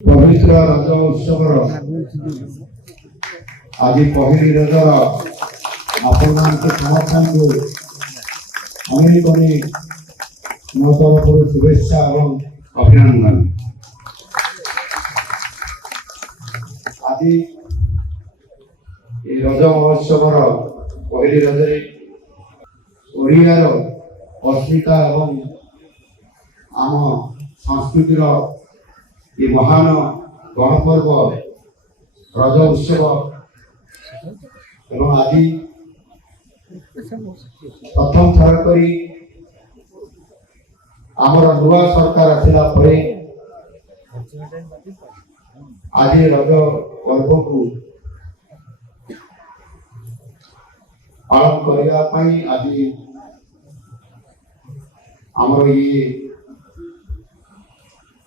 पवित्र रज उत्सव आज पहली रजर आपण समर्थन को अनेक अनेक मो तरफ शुभेच्छा और अभिनंदन। आज रज महोत्सव पहली रजरे ओडियार अस्मिता और आम संस्कृतिर ये महान गणपर्व रज उत्सव एवं आज प्रथम थर करी आमर नुआ सरकार आसला परे आज रज पर्व को पालन करने आज आमर ये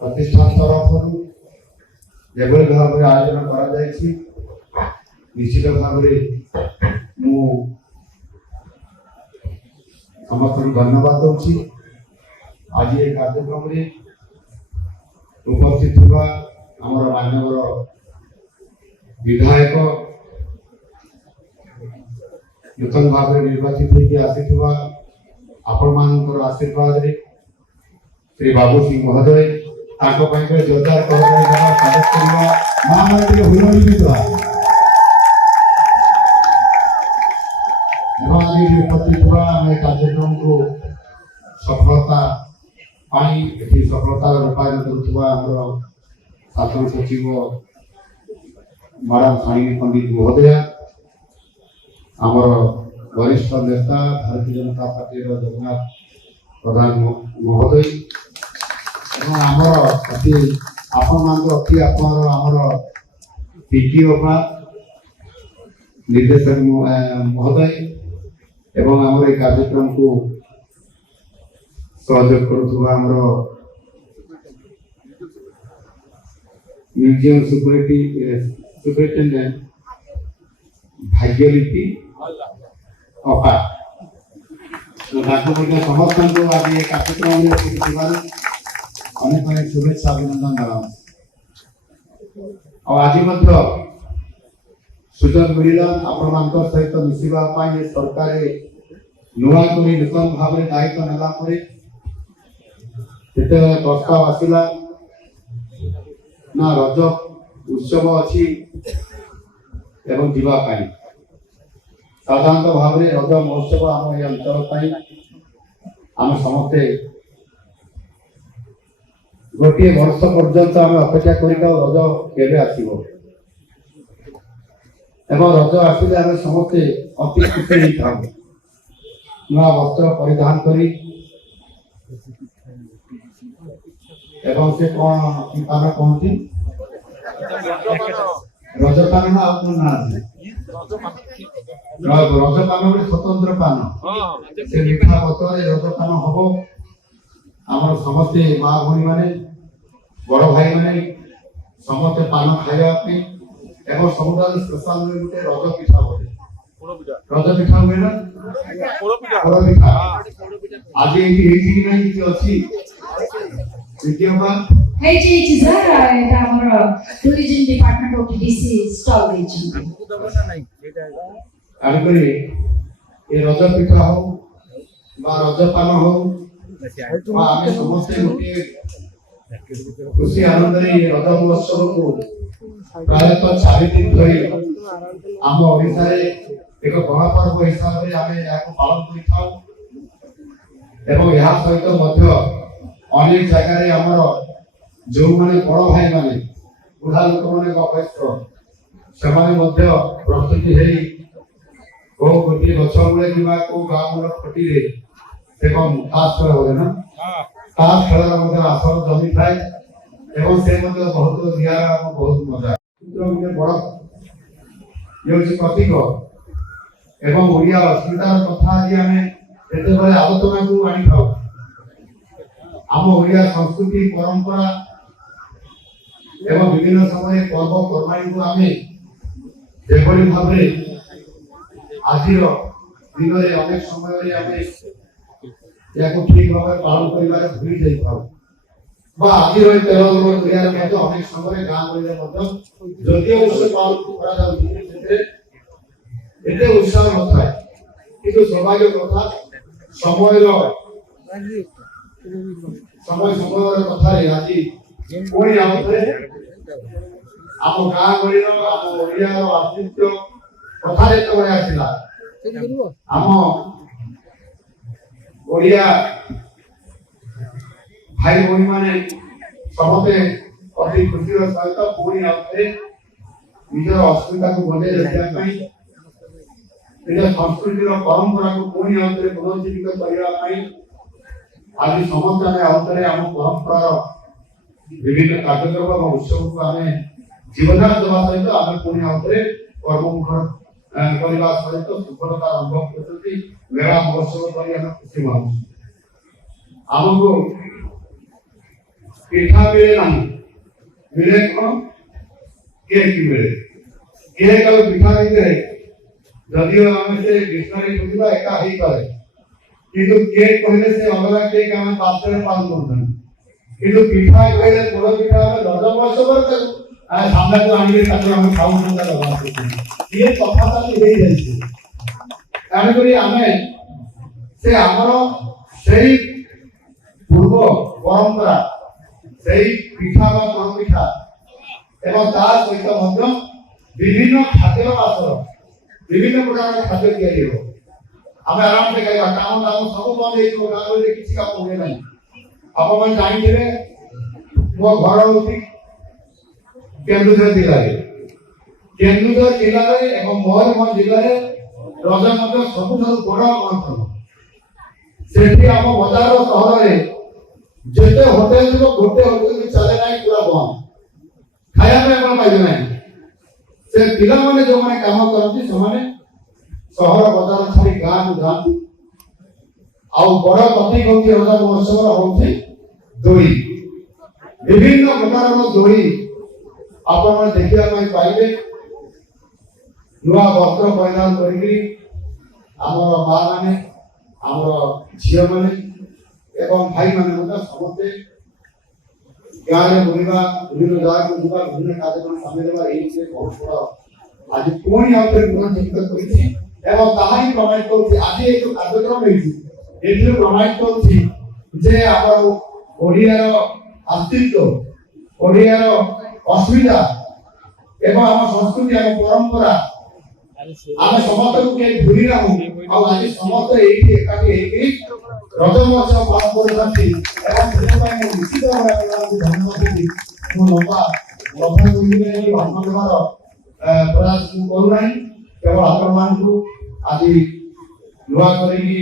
प्रतिष्ठान तरफ जेभली भाव में आयोजन करा निश्चित भाव समस्त धन्यवाद दूसरी आज ये कार्यक्रम उपस्थित हुआ आमर माननीय विधायक नूतन भाव में निर्वाचित होकर आसीथिबा आपण मानकर आशीर्वाद रे श्री बाबू सिंह महोदय ताको ପାଇଁ के जोरदार करने का स्वागत करवा मां माटी हुलड़ी भी तो हमारी उपस्थित हुआ हमें कार्यक्रम को सफलता पाई एठी सफलता रूपायन करुवा हमर शासन सचिव मैडम साइनी पंडित महोदय हमर वरिष्ठ नेता भारतीय जनता पार्टी जगन्नाथ प्रधान महोदय आमर अति अति आमर पीटीओ निर्देशक महोदय एवं आमर ये कार्यक्रम को सहयोग करुवा आमर म्यूजियम सुपरिटेंडेंट भाग्यलिपि अपा समस्त को आज ये कार्यक्रम अनेक अनेक शुभेच्छा अभिनंदन जनाऊँ। आज सुजोग मिलला आपण सहित मिसवा सरकार नुआ नूतन भाव में दायित्व नेला प्रस्ताव आसला ना रज उत्सव अच्छी एवं जीवाई साधारणतः भाव में रज महोत्सव आम ये अंचल आम समस्ते गोटे वर्ष पर्यंत आम अपेक्षा कर रज केवे आसो एवं रज आसिले आम समस्ते अति खुशी था नुआ वस्त्र परिधान करी एवं से कौन की पान कहती रजपान ना ना रजपान गोटे स्वतंत्र पान से मीठा पत्र रजपान हम आम समस्ते माँ भूणी मैंने बड़ भाई मैंने समस्ते पान खावाई एवं सबुठ स्पेशल गोटे रज पिठा बोले रज पिठा हुए ना पोड़ पिठा आज ये अच्छी टूरिज्म डिपार्टमेंट ओटीडीसी स्टॉल ये रज पिठा हो रज पान हो आम समस्ते गोटे खुशी आनंद रज महोत्सव को प्रायतः 4 दिन धरी आम ओडिशा एक गणपर्व हिसाब से आम पालन कर यह सहित अनेक जगह आमर जो माने बड़ भाई माने बुढ़ा लोक माने वयस्क से प्रस्तुति है गोटे गछ मूले कि गाँ मूल खटी ताश खेल बोले ना ताश खेल आसर जमी थाए से बहुत निरा बहुत मजा गोटे बड़ ये प्रतीक एवं ओडिया अस्मितार कथा आज आम ये आलोचना को आनी था आम ओडिया संस्कृति परंपरा एवं विभिन्न समय पर्व पर्वाणी को आम जेभली भाव आज दिन में अनेक समय या ठीक भाव पालन कर भूल जाऊ বা আদির ওই তেল ক্রিয়ার মধ্যে অনেক সময় গাঁ গহলির মধ্যে যদিও উৎসব পালন করা যাচ্ছে ক্ষেত্রে এতে উৎসাহ নথায় কিন্তু সৌভাগ্য কথা সময়র ସମୟର କଥାରେ ଆଜି ପୁଣି ଆଉଥରେ ଆମ ଗାଁ ଗହଳିର ଆମ ଓଡ଼ିଆର ଅସ୍ତିତ୍ୱ କଥା ଯେତେବେଳେ ଆସିଲା ଆମ ଓଡ଼ିଆ ଭାଇ ଭଉଣୀ ମାନେ ସମସ୍ତେ ଅତି ଖୁସିର ସହିତ ପୁଣି ଆଉଥରେ ନିଜର ଅସ୍ମିତାକୁ ବଜାୟ ରଖିବା ପାଇଁ ନିଜ ସଂସ୍କୃତିର ପରମ୍ପରାକୁ ପୁଣି ଆଉଥରେ ପୁନର୍ଜୀବିତ କରିବା ପାଇଁ ଆଜି ସମସ୍ତେ ଆମେ ଆଉଥରେ ଆମ ପରମ୍ପରାର ବିଭିନ୍ନ କାର୍ଯ୍ୟକ୍ରମ ଏବଂ ଉତ୍ସବକୁ ଆମେ ଜୀବନ ଦେବା ସହିତ ଆମେ ପୁଣି ଆଉଥରେ କର୍ମମୁଖର କରିବା ସହିତ ସଫଳତା ଅନୁଭବ କରୁଛନ୍ତି ମେଳା ମହୋତ୍ସବ କରି ଆମେ ଖୁସି ପାଉଛୁ ଆମକୁ ପିଠା ମିଳେ ନାହିଁ ମିଳେ କ'ଣ କେକ୍ ମିଳେ କେକ୍ ଆଉ ପିଠା ଭିତରେ ଯଦିଓ ଆମେ ସେ ଗ୍ରୀଷ୍ମରେ ବୁଝିବା ଏକା ହେଇପାରେ কিন্তু কেক কইলে সে অগলা কেক আমি পাত্রে পালন করতাম কিন্তু পিঠা কইলে পোড় পিঠা আমি রজ মহোৎসব করতাম আর সামনে তো আনিয়ে তাকে আমি খাওয়া না ব্যবহার করতাম এই কথাটা হয়ে যাচ্ছে আমি করি আমি সে আমার সেই পূর্ব পরম্পরা সেই পিঠা বা পোড় পিঠা এবং তার সহিত মধ্যে বিভিন্ন খাদ্য আসর বিভিন্ন প্রকার খাদ্য তৈরি হবে ଆମେ ଆରାମସେ ଖାଇବା କାମ ଦାମ ସବୁ ବନ୍ଦ ହେଇଯିବ ଗାଁ ଗହଳିରେ କିଛି କାମ ହୁଏ ନାହିଁ ଆପଣମାନେ ଜାଣିଥିବେ ମୋ ଘର ହଉଛି କେନ୍ଦୁଝର ଜିଲ୍ଲାରେ ଏବଂ ମୟୂରଭଞ୍ଜ ଜିଲ୍ଲାରେ ରଜ ମଧ୍ୟ ସବୁଠାରୁ ବଡ଼ ମହୋତ୍ସବ ସେଠି ଆମ ବଜାର ସହରରେ ଯେତେ ହୋଟେଲ ଥିବ ଗୋଟେ ହୋଟେଲ ବି ଚାଲେ ନାହିଁ ପୁରା ବନ୍ଦ ଖାଇବା ପାଇଁ ଆପଣ ପାଇବେ ନାହିଁ ସେ ପିଲାମାନେ ଯୋଉମାନେ କାମ କରନ୍ତି ସେମାନେ ସହର ବଜାର ଛାଡ଼ି ଗାଁକୁ ଯାଆନ୍ତି ଆଉ ବଡ଼ ଟପିକ ହଉଛି ରଜ ମହୋତ୍ସବର ହଉଛି ଦୋଳି ବିଭିନ୍ନ ପ୍ରକାରର ଦୋଳି ଆପଣମାନେ ଦେଖିବା ପାଇଁ ପାଇବେ ନୂଆ ବସ୍ତ୍ର ପରିଧାନ କରିକି ଆମର ମା ମାନେ ଆମର ଝିଅମାନେ ଏବଂ ଭାଇମାନେ ମଧ୍ୟ ସମସ୍ତେ ଗାଁରେ ବୁଲିବା ବିଭିନ୍ନ ଜାଗାକୁ ଯିବା ବିଭିନ୍ନ କାର୍ଯ୍ୟକ୍ରମ ସାମିଲ ହେବା ଏଇ ବହୁତ ବଡ଼ ଆଜି ପୁଣି ଆଉଥରେ ପୁନର୍ଜୀବିତ କରିଛି এবং তাহাই প্রমাণিত করছে আজ এই কার্যক্রম হয়েছে এগুলো প্রমাণিত করছে যে আমার ওড়িয়ার অস্তিত্ব ওড়িয়ার অস্মিতা এবং আমার সংস্কৃতি আমার পরম্পরা আমি সমস্তকে কেউ ভুলি না আজ সমস্ত এইটি একাকি হয়েকি রজ মহোৎসব পালন করছি এবং ସେଥିପାଇଁ ମୁଁ ନିଶ୍ଚିତ ଭାବରେ ଆପଣଙ୍କୁ ଧନ୍ୟବାଦ ଦେବି ମୁଁ ଲମ୍ବା ଲମ୍ବା ଭାଷଣ ଦେବାର ପ୍ରୟାସ ମୁଁ କରୁନାହିଁ କେବଳ ଆପଣମାନଙ୍କୁ ଆଜି ନୂଆ କରିକି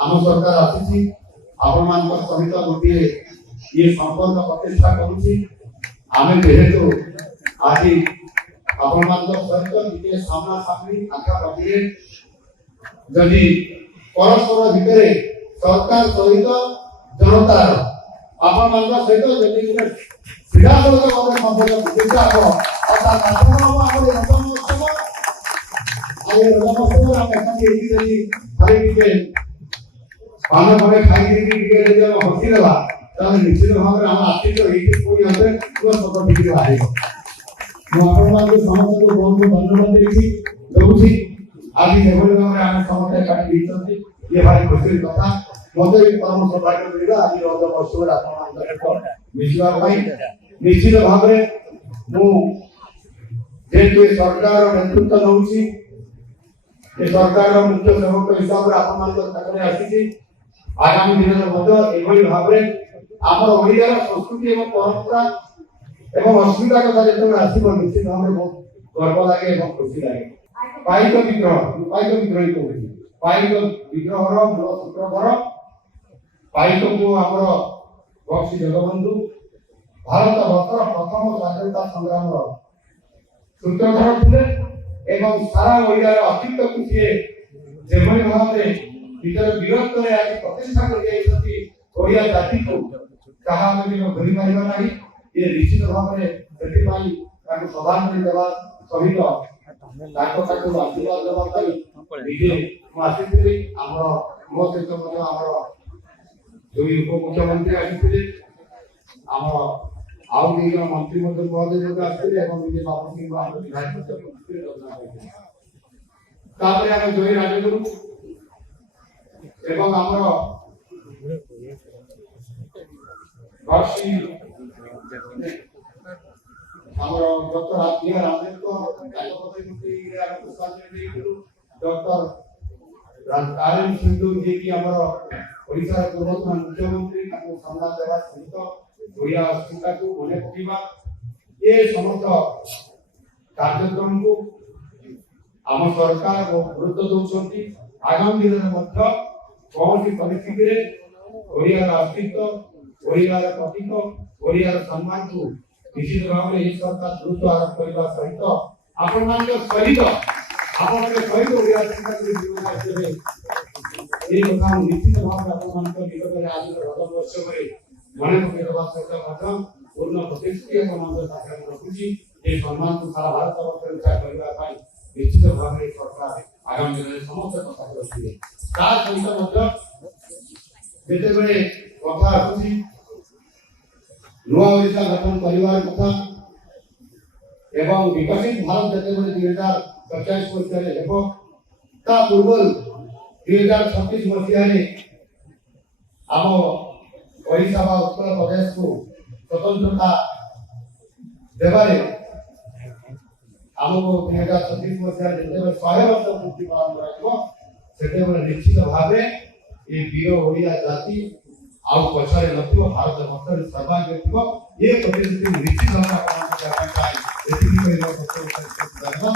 ଆମ ସରକାର ଆସିଛି ଆପଣମାନଙ୍କ ସହିତ ଗୋଟିଏ ଇଏ ସମ୍ପର୍କ ପ୍ରତିଷ୍ଠା କରୁଛି ଆମେ ଯେହେତୁ ଆଜି ଆପଣମାନଙ୍କ ସହିତ ଗୋଟିଏ ସାମ୍ନା ସାମ୍ନି ପାଖାପାଖିରେ ଯଦି ପରସ୍ପର ଭିତରେ ସରକାର ସହିତ ଜନତାର ଆପଣମାନଙ୍କ ସହିତ ଯଦି ଗୋଟେ ସିଧାସଳଖ ଭାବରେ ସମ୍ପର୍କ ପ୍ରତିଷ୍ଠା ହେବ ଆଉ ତା କାରଣ ହେବ ଆମର ରଜ ମହୋତ୍ସବ ଆଉ ରଜ ମହୋତ୍ସବ ଆମେ ଏକାଠି ହେଇକି ଯଦି ଖାଇ ଟିକେ ପାନ ଖଣ୍ଡେ ଖାଇକି ଟିକେ ଯଦି ଆମେ ହସିଦେବା ତାହେଲେ ନିଶ୍ଚିତ ଭାବରେ ଆମ ଆର୍ଥିକ ଏଇଠି ପୁଣି ଆମେ ପୁରା ସତ ଟିକେ ବାହାରିବ ମୁଁ ଆପଣମାନଙ୍କୁ ସମସ୍ତଙ୍କୁ ବହୁତ ଧନ୍ୟବାଦ ଦେଉଛି ଆଜି ଯେଭଳି ଭାବରେ ଆମେ ସମସ୍ତେ ଏକାଠି ହେଇଛନ୍ତି ଇଏ ଭାରି ଖୁସିର କଥା ମତେ ବି ପରମ ସୌଭାଗ୍ୟ ମିଳିଲା ଆଜି ରଜ ମହୋତ୍ସବରେ ଆପଣମାନଙ୍କ ସହିତ ମିଶିବା ପାଇଁ ନିଶ୍ଚିତ ଭାବରେ ମୁଁ ଯେହେତୁ ଏ ସରକାର ନେତୃତ୍ୱ ନେଉଛି ଏ ସରକାରର ମୁଖ୍ୟ ସେବକ ହିସାବରେ ଆପଣମାନଙ୍କ ପାଖରେ ଆସିଛି ଆଗାମୀ ଦିନରେ ମଧ୍ୟ ଏଭଳି ଭାବରେ ଆମର ଓଡ଼ିଆର ସଂସ୍କୃତି ଏବଂ ପରମ୍ପରା ଏବଂ ଅସ୍ମିତା କଥା ଯେତେବେଳେ ଆସିବ ନିଶ୍ଚିତ ଭାବରେ ବହୁତ ଗର୍ବ ଲାଗେ ଏବଂ ଖୁସି ଲାଗେ ପାଇକ ବିଗ୍ରହ କହୁଛି ପାଇକ ବିଗ୍ରହର ମୂଳ ସୂତ୍ରଧର ପାଇକକୁ ଆମର ବକ୍ସି ଜଗବନ୍ଧୁ ଭାରତ ବର୍ଷର ପ୍ରଥମ ସ୍ୱାଧୀନତା ସଂଗ୍ରାମର ସୂତ୍ରଧର ଥିଲେ ଏବଂ ସାରା ଓଡ଼ିଆର ଅସ୍ତିତ୍ୱକୁ ସିଏ ଯେଭଳି ଭାବରେ ନିଜର ବୀରତ୍ୱରେ ଆଜି ପ୍ରତିଷ୍ଠା କରିଯାଇଛନ୍ତି ଓଡ଼ିଆ ଜାତିକୁ ତାହା ଆମେ ବି ଭୁଲି ପାରିବା ନାହିଁ ଇଏ ନିଶ୍ଚିତ ଭାବରେ ସେଥିପାଇଁ ତାଙ୍କୁ ଶ୍ରଦ୍ଧାଞ୍ଜଳି ଦେବା ସହିତ ତାଙ୍କ ପାଖରୁ ଆଶୀର୍ବାଦ ଦେବା ପାଇଁ ନିଜେ ମୁଁ ଆସିଥିଲି ଆମର ମୋ ସହିତ ମଧ୍ୟ ଆମର ଦୁଇ ଉପମୁଖ୍ୟମନ୍ତ୍ରୀ ଆସିଥିଲେ ଆମର ଆଉ ଦୁଇ ଜଣ ମନ୍ତ୍ରୀ ମଧ୍ୟ ମହୋଦୟ ଆସିଥିଲେ ଏବଂ ନିଜେ ବାବୁ ସିଂହ ଆମର ବିଧାୟକ ମଧ୍ୟ ଉପସ୍ଥିତ ରହିଥିଲେ। ତାପରେ ଆମେ ଜୟୀ ରାଜଗୁରୁ ଏବଂ ଆମର ବର୍ଷୀ ଆମର ଡକ୍ଟର B.R. ଆମ୍ବେଦକର ତାଙ୍କ ପ୍ରତିମୂର୍ତ୍ତି ଆମେ ପୁଷ୍ପାଞ୍ଜଳି ଦେଇଥିଲୁ। Doctor R.M. ସିନ୍ଧୁ ଯିଏକି ଆମର ଓଡ଼ିଶାର ପୂର୍ବତନ ମୁଖ୍ୟମନ୍ତ୍ରୀ ତାଙ୍କୁ ସମ୍ମାନ ଦେବା ସହିତ ଓଡ଼ିଆ ଅସ୍ମିତାକୁ ମନେ ପକାଇବା ଏ ସମସ୍ତ କାର୍ଯ୍ୟକ୍ରମକୁ ଆମ ସରକାର ଗୁରୁତ୍ୱ ଦେଉଛନ୍ତି। ଆଗାମୀ ଦିନରେ ମଧ୍ୟ କୌଣସି ପରିସ୍ଥିତିରେ ଓଡ଼ିଆର ଅସ୍ତିତ୍ୱ, ଓଡ଼ିଆର ପ୍ରତୀକ, ଓଡ଼ିଆର ସମ୍ମାନକୁ ନିଶ୍ଚିତ ଭାବରେ ଏହି ସରକାର ଗୁରୁତ୍ୱ ଆରୋପ କରିବା ସହିତ ଆପଣମାନଙ୍କ ସହିତ ଓଡ଼ିଆ ଅସ୍ମିତାକୁ ଦେବେ। এই কথা নিশ্চিত ভাবে আপনাদের নিকটরে আজকের রথ মহোৎসবে মনে পকাইবা সହିତ ମଧ୍ୟ ପୂର୍ଣ୍ଣ ପ୍ରତିଶ୍ରୁତି ଏବଂ ଆମର ସାଥେ ରଖୁଛି এই ସମ୍ମାନକୁ ସାରା ଭାରତ ବର୍ଷରେ ଉଚ୍ଚା କରିବା ପାଇଁ ନିଶ୍ଚିତ ଭାବରେ ସରକାର ଆଗାମୀ ଦିନରେ ସମସ୍ତ କଥା ରଖିବେ। ତା ସହିତ ମଧ୍ୟ ଯେତେବେଳେ କଥା ଆସୁଛି ନୂଆ ଓଡ଼ିଶା ଗଠନ କରିବାର କଥା ଏବଂ ବିକଶିତ ଭାରତ ଯେତେବେଳେ 2047 ମସିହାରେ ହେବ ତା ପୂର୍ବରୁ 2036 ମସିହାରେ ଆମ ଓଡ଼ିଶା ବା ଉତ୍ତର ପ୍ରଦେଶକୁ ସ୍ୱତନ୍ତ୍ରତା ଦେବାରେ ଆମକୁ 2036 ମସିହାରେ ଯେତେବେଳେ 100 ବର୍ଷ ପୂର୍ତ୍ତି ପାଳନ କରାଯିବ ସେତେବେଳେ ନିଶ୍ଚିତ ଭାବେ ଏ ବୀର ଓଡ଼ିଆ ଜାତି ଆଉ ପଛରେ ନଥିବ, ଭାରତ ବର୍ଷରେ ସର୍ବାଗ୍ରେ ଥିବ। ଏ ପ୍ରତିଶ୍ରୁତି ନିଶ୍ଚିତ ଭାବେ ଆପଣଙ୍କ ପାଇଁ ଏତିକି କହିବା ସତ୍ୟ।